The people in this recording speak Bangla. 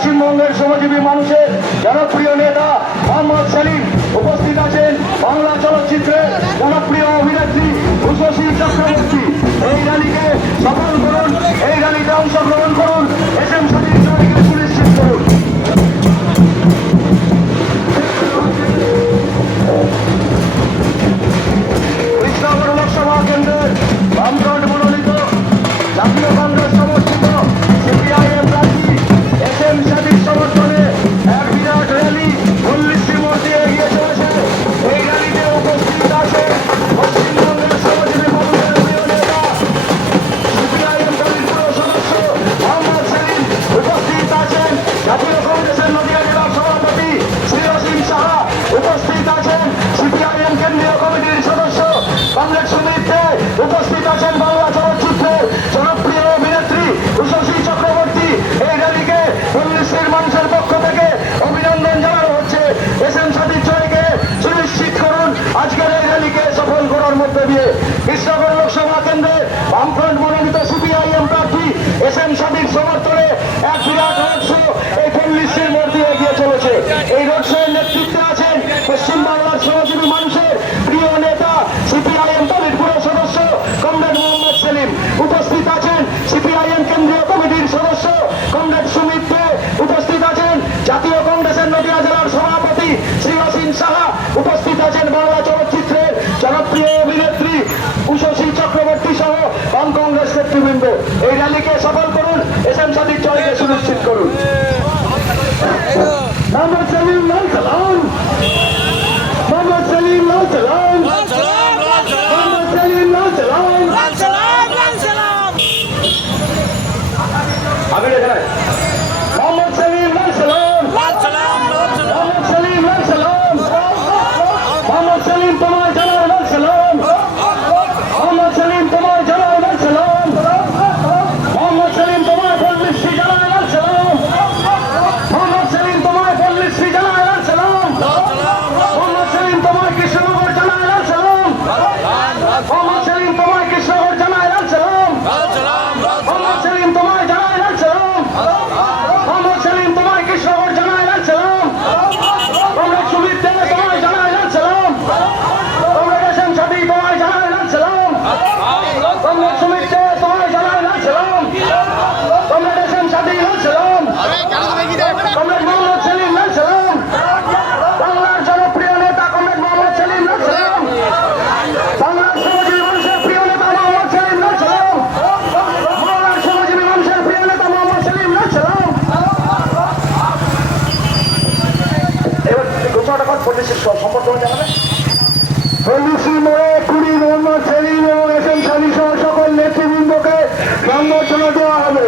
পশ্চিমবঙ্গের শ্রমজীবী মানুষের জনপ্রিয় নেতা, মোহাম্মদ সালিম উপস্থিত আছেন বাংলা চলচ্চিত্রের জনপ্রিয় অভিনেত্রী খুশশীল চক্রবর্তী, এই র্যালিকে সফল করুন, এই র্যালিতে অংশগ্রহণ পশ্চিমবাংলার সহযোগী মানুষের প্রিয় নেতা সিপিআইএম দলিতপুর সদস্য কমরেড মোহাম্মদ সেলিম। উপস্থিত আছেন সিপিআইএম কেন্দ্রীয় কমিটির সদস্য কমরেড সুমিত উপস্থিত আছেন জাতীয় কংগ্রেসের নদিয়া জেলার সভাপতি শ্রী অসীম সাহা। উপস্থিত আছেন বাংলা চলচ্চিত্রের জনপ্রিয় অভিনেত্রী উশসী চক্রবর্তী সহ বাম কংগ্রেস নেতৃবৃন্দ। এই র্যালিকে সফল அகழுகிறாய் সম্পর্কে জানাবেন হলুসি মোড়ে কুড়ি মোহাম্মদ সেলিম এবং এস এম সালিসহ সকল নেতৃবৃন্দকে সংবর্ধনা দেওয়া হবে।